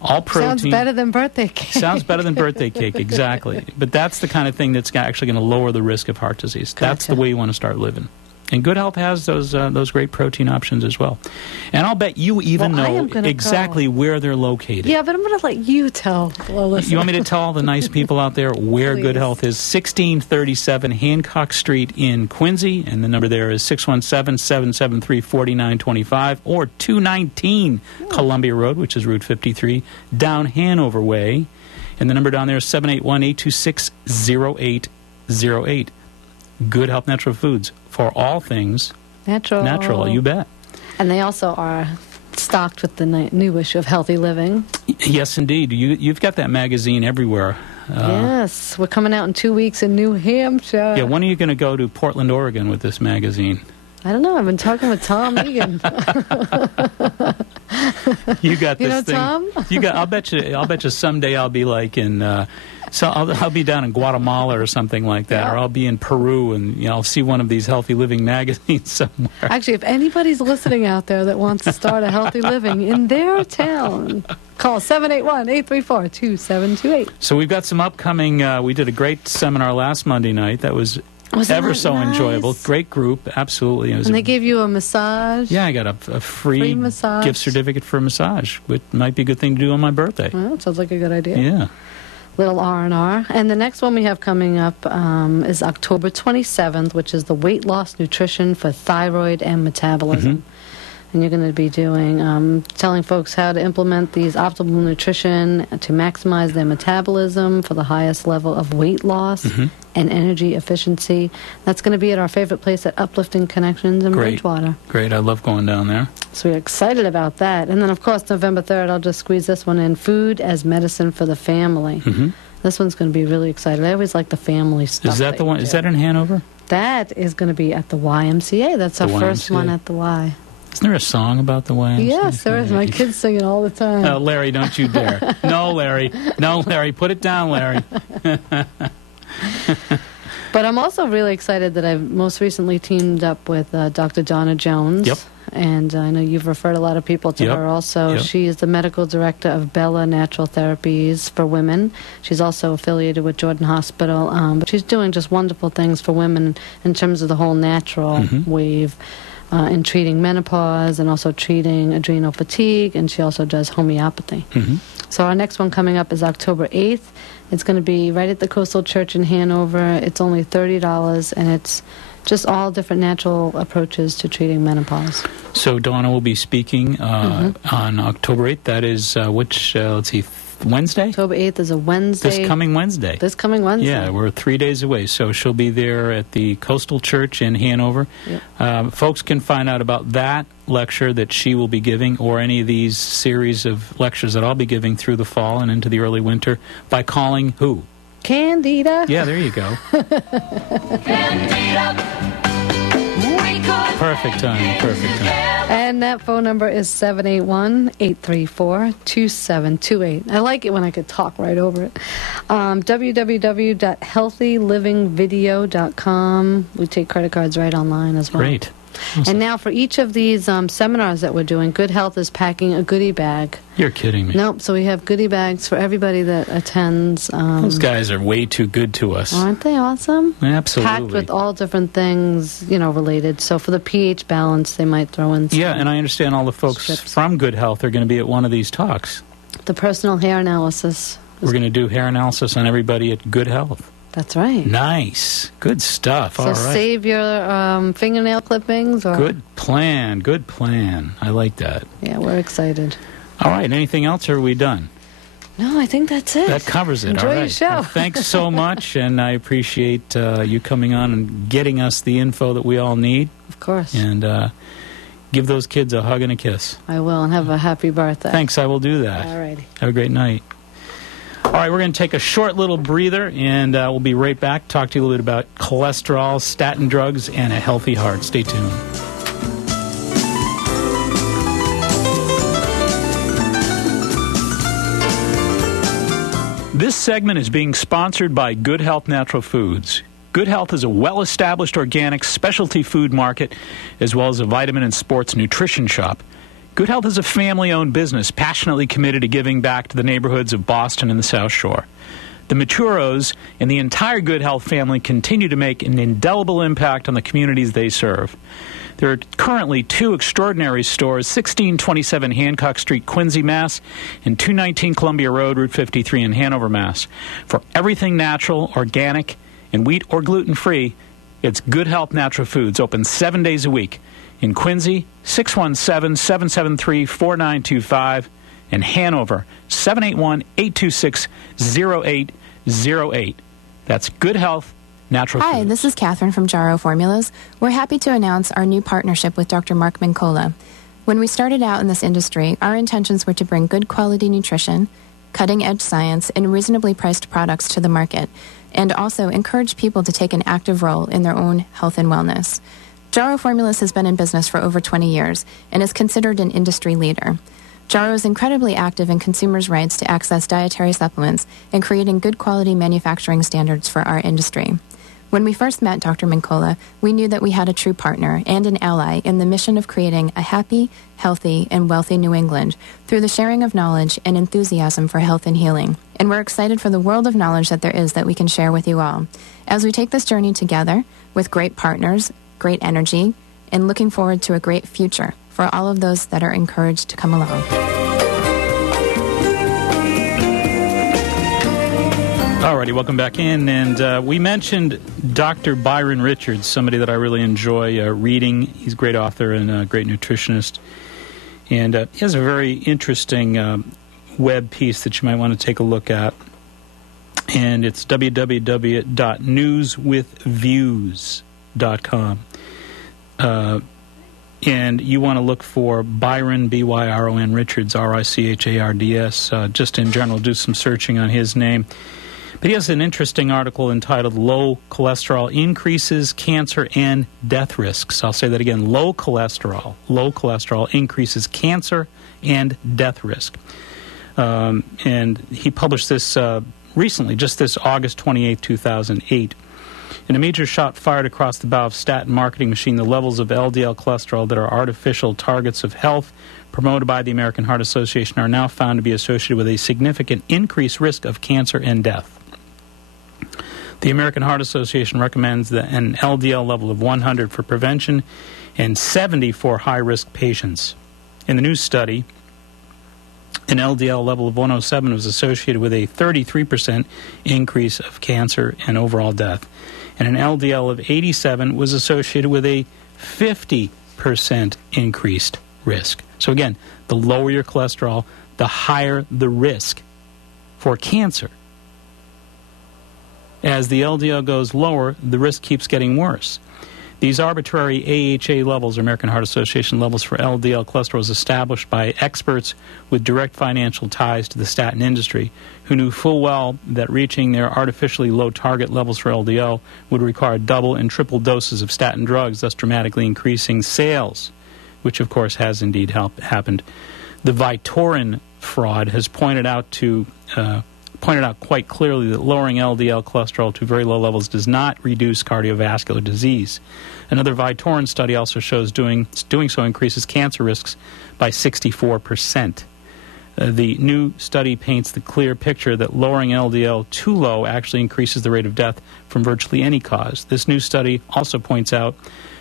All protein. Sounds better than birthday cake. Sounds better than birthday cake, exactly. But that's the kind of thing that's actually going to lower the risk of heart disease. Gotcha. That's the way you want to start living. And Good Health has those great protein options as well. And I'll bet you even know exactly where they're located. Yeah, but I'm going to let you tell. You want me to tell all the nice people out there where Good Health is? 1637 Hancock Street in Quincy, and the number there is 617-773-4925, or 219 Columbia Road, which is Route 53, down Hanover Way. And the number down there is 781-826-0808. Good Health Natural Foods for all things natural, you bet. And they also are stocked with the new issue of Healthy Living. Yes, indeed. You've got that magazine everywhere. Yes, we're coming out in 2 weeks in New Hampshire. Yeah, when are you going to go to Portland, Oregon with this magazine? I don't know. I've been talking with Tom Egan. You got this thing. Tom? I'll bet you someday I'll be like in. So I'll be down in Guatemala or something like that, or I'll be in Peru, and I'll see one of these Healthy Living magazines somewhere. Actually, if anybody's listening out there that wants to start a Healthy Living in their town, call 781-834-2728. So we've got some upcoming. We did a great seminar last Monday night. That was ever so nice? Enjoyable. Great group, absolutely. And they gave you a massage? Yeah, I got a free massage gift certificate for a massage, which might be a good thing to do on my birthday. Well, sounds like a good idea. Yeah. Little R&R. And the next one we have coming up is October 27th, which is the weight loss nutrition for thyroid and metabolism. And you're going to be doing, telling folks how to implement these optimal nutrition to maximize their metabolism for the highest level of weight loss and energy efficiency. That's going to be at our favorite place at Uplifting Connections in Bridgewater. Great. I love going down there. So we're excited about that. And then, of course, November 3rd, I'll just squeeze this one in, Food as Medicine for the Family. This one's going to be really exciting. I always like the family stuff. Is that the one? Is that in Hanover? That is going to be at the YMCA. That's our first one at the Y. Isn't there a song about the YMCA? Yes, there is. My kids sing it all the time. Oh, Larry, don't you dare. No, Larry. No, Larry. Put it down, Larry. But I'm also really excited that I've most recently teamed up with Dr. Donna Jones. Yep. And I know you've referred a lot of people to her also. She is the medical director of Bella Natural Therapies for Women. She's also affiliated with Jordan Hospital. But she's doing just wonderful things for women in terms of the whole natural wave. in treating menopause and also treating adrenal fatigue, and she also does homeopathy. Mm-hmm. So our next one coming up is October 8th. It's going to be right at the Coastal Church in Hanover. It's only $30, and it's just all different natural approaches to treating menopause. So Donna will be speaking on October 8th. That is let's see, Wednesday? October 8th is a Wednesday. This coming Wednesday. This coming Wednesday. Yeah, we're 3 days away. So she'll be there at the Coastal Church in Hanover. Yep. Folks can find out about that lecture that she will be giving or any of these series of lectures that I'll be giving through the fall and into the early winter by calling who? Candida. Yeah, there you go. Candida. Perfect time. And that phone number is 781-834-2728. I like it when I could talk right over it. www.healthylivingvideo.com. We take credit cards right online as well. Great. Awesome. And now for each of these seminars that we're doing, Good Health is packing a goodie bag. You're kidding me. Nope, so we have goodie bags for everybody that attends. Those guys are way too good to us. Aren't they awesome? Absolutely. Packed with all different things, related. So for the pH balance, they might throw in some. Yeah, and I understand all the folks strips. from Good Health are going to be at one of these talks. The personal hair analysis. We're going to do hair analysis on everybody at Good Health. That's right. Nice. Good stuff. So all right. save your fingernail clippings. Or... Good plan. I like that. Yeah, we're excited. All right. Anything else, or are we done? No, I think that's it. That covers it. Enjoy all right. your show. Well, thanks so much, and I appreciate you coming on and getting us the info that we all need. Of course. And give those kids a hug and a kiss. I will, and have a happy birthday. Thanks. I will do that. All righty. Have a great night. All right, we're going to take a short little breather, and we'll be right back. Talk to you a little bit about cholesterol, statin drugs, and a healthy heart. Stay tuned. This segment is being sponsored by Good Health Natural Foods. Good Health is a well-established organic specialty food market, as well as a vitamin and sports nutrition shop. Good Health is a family-owned business passionately committed to giving back to the neighborhoods of Boston and the South Shore. The Maturos and the entire Good Health family continue to make an indelible impact on the communities they serve. There are currently 2 extraordinary stores, 1627 Hancock Street, Quincy, Mass., and 219 Columbia Road, Route 53 in Hanover, Mass. For everything natural, organic, and wheat or gluten-free, it's Good Health Natural Foods, open 7 days a week. In Quincy, 617-773-4925. In Hanover, 781-826-0808. That's Good Health Natural Foods. Hi, this is Catherine from Jaro Formulas. We're happy to announce our new partnership with Dr. Mark Mincola. When we started out in this industry, our intentions were to bring good quality nutrition, cutting-edge science, and reasonably priced products to the market, and also encourage people to take an active role in their own health and wellness. Jaro Formulas has been in business for over 20 years and is considered an industry leader. Jaro is incredibly active in consumers' rights to access dietary supplements and creating good quality manufacturing standards for our industry. When we first met Dr. Mincola, we knew that we had a true partner and an ally in the mission of creating a happy, healthy, and wealthy New England through the sharing of knowledge and enthusiasm for health and healing. And we're excited for the world of knowledge that there is that we can share with you all. As we take this journey together with great partners, great energy, and looking forward to a great future for all of those that are encouraged to come along. Alrighty, welcome back in. And we mentioned Dr. Byron Richards, somebody that I really enjoy reading. He's a great author and a great nutritionist. And he has a very interesting web piece that you might want to take a look at. And it's www.newswithviews.com. And you want to look for Byron, B-Y-R-O-N, Richards, R-I-C-H-A-R-D-S. Just in general, do some searching on his name. But he has an interesting article entitled Low Cholesterol Increases Cancer and Death Risks. I'll say that again. Low cholesterol increases cancer and death risk. And he published this recently, just this August 28, 2008. In a major shot fired across the bow of statin marketing machine, the levels of LDL cholesterol that are artificial targets of health promoted by the American Heart Association are now found to be associated with a significant increased risk of cancer and death. The American Heart Association recommends an LDL level of 100 for prevention and 70 for high-risk patients. In the new study, an LDL level of 107 was associated with a 33% increase of cancer and overall death, and an LDL of 87 was associated with a 50% increased risk. So again, the lower your cholesterol, the higher the risk for cancer. As the LDL goes lower, the risk keeps getting worse. These arbitrary AHA levels, or American Heart Association levels for LDL cholesterol, was established by experts with direct financial ties to the statin industry, who knew full well that reaching their artificially low target levels for LDL would require double and triple doses of statin drugs, thus dramatically increasing sales, which of course has indeed happened. The Vytorin fraud has pointed out quite clearly that lowering LDL cholesterol to very low levels does not reduce cardiovascular disease. Another Vytorin study also shows doing so increases cancer risks by 64%. The new study paints the clear picture that lowering LDL too low actually increases the rate of death from virtually any cause. This new study also points out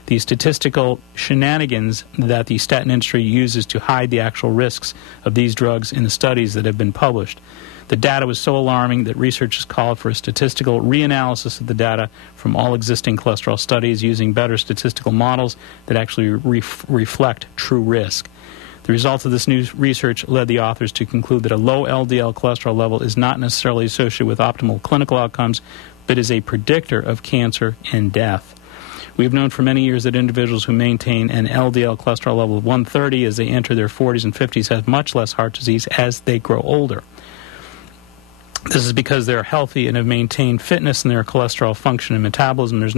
the statistical shenanigans that the statin industry uses to hide the actual risks of these drugs in the studies that have been published. The data was so alarming that researchers called for a statistical reanalysis of the data from all existing cholesterol studies using better statistical models that actually reflect true risk. The results of this new research led the authors to conclude that a low LDL cholesterol level is not necessarily associated with optimal clinical outcomes, but is a predictor of cancer and death. We have known for many years that individuals who maintain an LDL cholesterol level of 130 as they enter their 40s and 50s have much less heart disease as they grow older. This is because they're healthy and have maintained fitness in their cholesterol function and metabolism. There's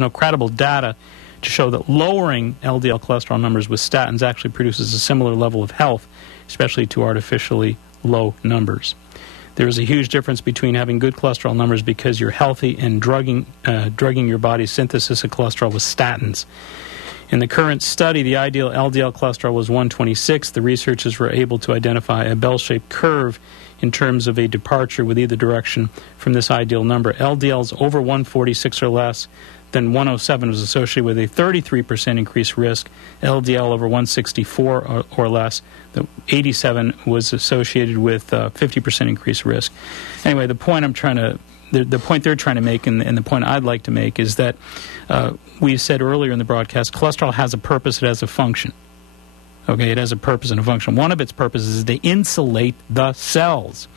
no credible data to show that lowering LDL cholesterol numbers with statins actually produces a similar level of health, especially to artificially low numbers. There is a huge difference between having good cholesterol numbers because you're healthy and drugging your body's synthesis of cholesterol with statins. In the current study, the ideal LDL cholesterol was 126. The researchers were able to identify a bell-shaped curve in terms of a departure with either direction from this ideal number. LDLs over 146 or less, then 107 was associated with a 33% increased risk. LDL over 164 or less, the 87 was associated with 50% increased risk. Anyway, the point the point they're trying to make, and the point I'd like to make, is that we said earlier in the broadcast, cholesterol has a purpose, it has a function. Okay, it has a purpose and a function. One of its purposes is to insulate the cells.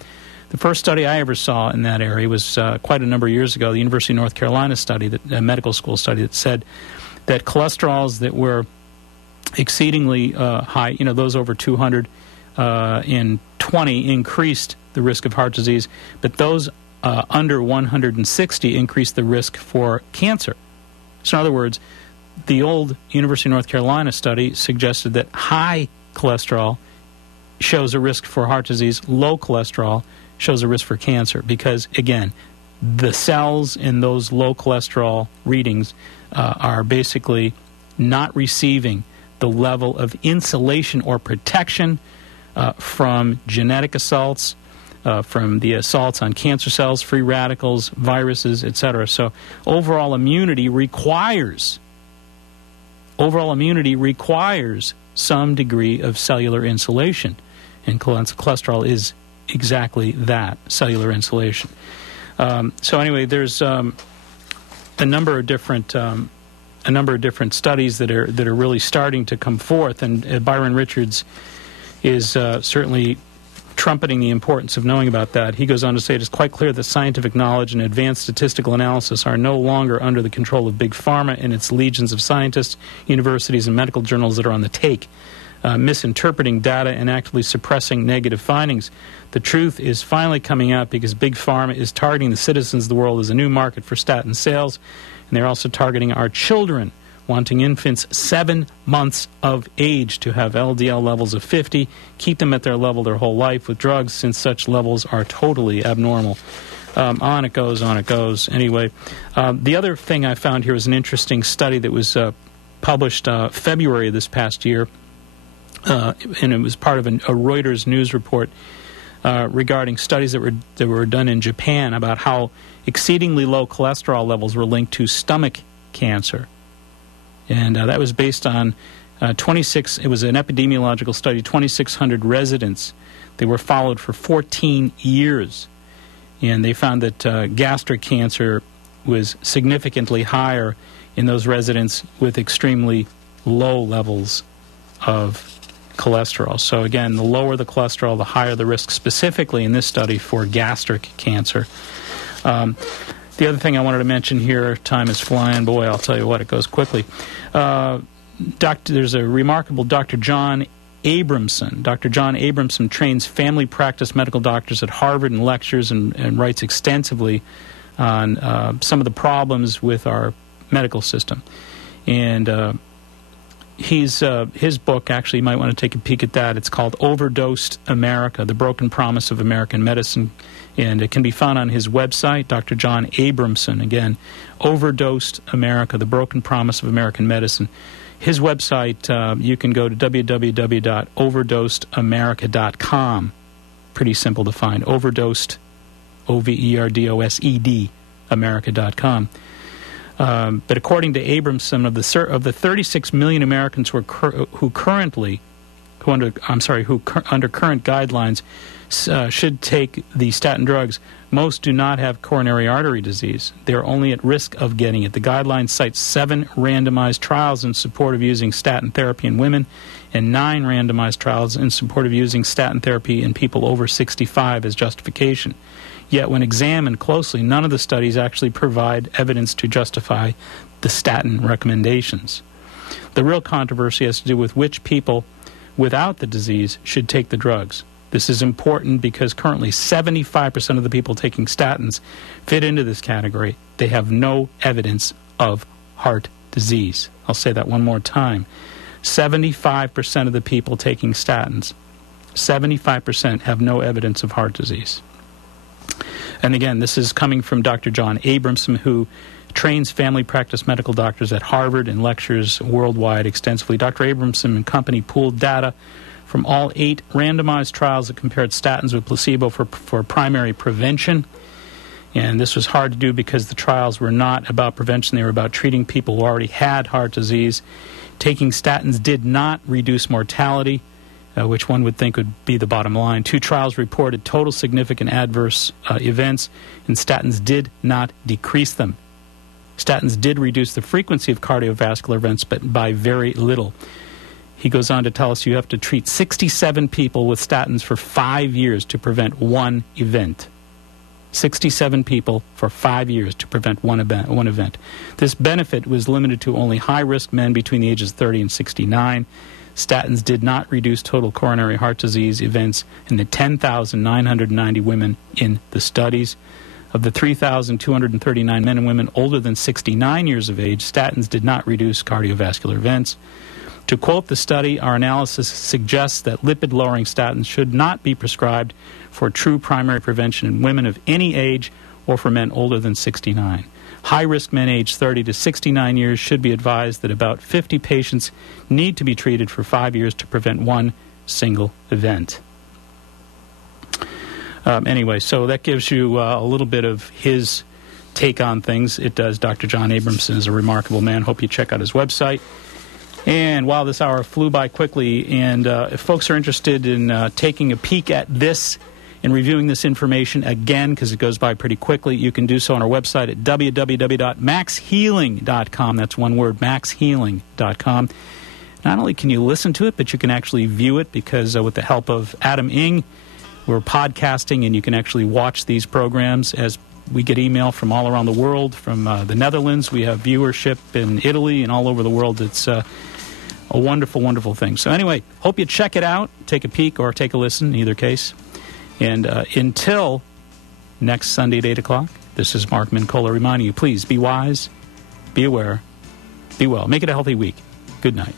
The first study I ever saw in that area was quite a number of years ago, the University of North Carolina study, a medical school study that said that cholesterols that were exceedingly high, those over 200 in 20 increased the risk of heart disease, but those under 160 increased the risk for cancer. So in other words, the old University of North Carolina study suggested that high cholesterol shows a risk for heart disease, low cholesterol shows a risk for cancer, because, again, the cells in those low cholesterol readings are basically not receiving the level of insulation or protection from genetic assaults, from the assaults on cancer cells, free radicals, viruses, etc. So overall immunity requires some degree of cellular insulation, and cholesterol is exactly that, cellular insulation. So anyway, there's a number of different studies that are really starting to come forth, and Byron Richards is certainly trumpeting the importance of knowing about that. He goes on to say, it is quite clear that scientific knowledge and advanced statistical analysis are no longer under the control of Big Pharma and its legions of scientists, universities, and medical journals that are on the take, misinterpreting data and actively suppressing negative findings. The truth is finally coming out because Big Pharma is targeting the citizens of the world as a new market for statin sales, and they're also targeting our children, wanting infants 7 months of age to have LDL levels of 50, keep them at their level their whole life with drugs, since such levels are totally abnormal. On it goes. Anyway, the other thing I found here was an interesting study that was published February of this past year, and it was part of a Reuters news report. regarding studies that were done in Japan about how exceedingly low cholesterol levels were linked to stomach cancer. And that was based on 26, it was an epidemiological study, 2,600 residents. They were followed for 14 years. And they found that gastric cancer was significantly higher in those residents with extremely low levels of cholesterol. So again, the lower the cholesterol, the higher the risk, specifically in this study for gastric cancer. The other thing I wanted to mention here, time is flying. Boy, I'll tell you what, it goes quickly. There's a remarkable Dr. John Abramson. Dr. John Abramson trains family practice medical doctors at Harvard and lectures and writes extensively on some of the problems with our medical system. And his book, actually, you might want to take a peek at that. It's called Overdosed America, The Broken Promise of American Medicine. And it can be found on his website, Dr. John Abramson. Again, Overdosed America, The Broken Promise of American Medicine. His website, you can go to www.overdosedamerica.com. Pretty simple to find. Overdosed, O-V-E-R-D-O-S-E-D, America.com. But according to Abramson, of the 36 million Americans who under current guidelines should take the statin drugs, most do not have coronary artery disease. They are only at risk of getting it. The guidelines cite 7 randomized trials in support of using statin therapy in women and 9 randomized trials in support of using statin therapy in people over 65 as justification. Yet when examined closely, none of the studies actually provide evidence to justify the statin recommendations. The real controversy has to do with which people without the disease should take the drugs. This is important because currently 75% of the people taking statins fit into this category. They have no evidence of heart disease. I'll say that one more time. 75% of the people taking statins, 75% have no evidence of heart disease. And again, this is coming from Dr. John Abramson, who trains family practice medical doctors at Harvard and lectures worldwide extensively. Dr. Abramson and company pooled data from all 8 randomized trials that compared statins with placebo for primary prevention. And this was hard to do because the trials were not about prevention. They were about treating people who already had heart disease. Taking statins did not reduce mortality, which one would think would be the bottom line. 2 trials reported total significant adverse events, and statins did not decrease them. Statins did reduce the frequency of cardiovascular events, but by very little. He goes on to tell us you have to treat 67 people with statins for 5 years to prevent one event. 67 people for 5 years to prevent one event. This benefit was limited to only high-risk men between the ages of 30 and 69. Statins did not reduce total coronary heart disease events in the 10,990 women in the studies. Of the 3,239 men and women older than 69 years of age, statins did not reduce cardiovascular events. To quote the study, our analysis suggests that lipid-lowering statins should not be prescribed for true primary prevention in women of any age or for men older than 69. High-risk men aged 30 to 69 years should be advised that about 50 patients need to be treated for 5 years to prevent one single event. Anyway, so that gives you a little bit of his take on things. It does. Dr. John Abramson is a remarkable man. Hope you check out his website. And while this hour flew by quickly, and if folks are interested in taking a peek at this and reviewing this information again, because it goes by pretty quickly, you can do so on our website at www.maxhealing.com. That's one word, maxhealing.com. Not only can you listen to it, but you can actually view it, because with the help of Adam Ing, we're podcasting, and you can actually watch these programs as we get email from all around the world. From the Netherlands, we have viewership in Italy and all over the world. It's a wonderful, wonderful thing. So anyway, hope you check it out, take a peek or take a listen, in either case. And until next Sunday at 8 o'clock, this is Mark Mincola reminding you, please be wise, be aware, be well. Make it a healthy week. Good night.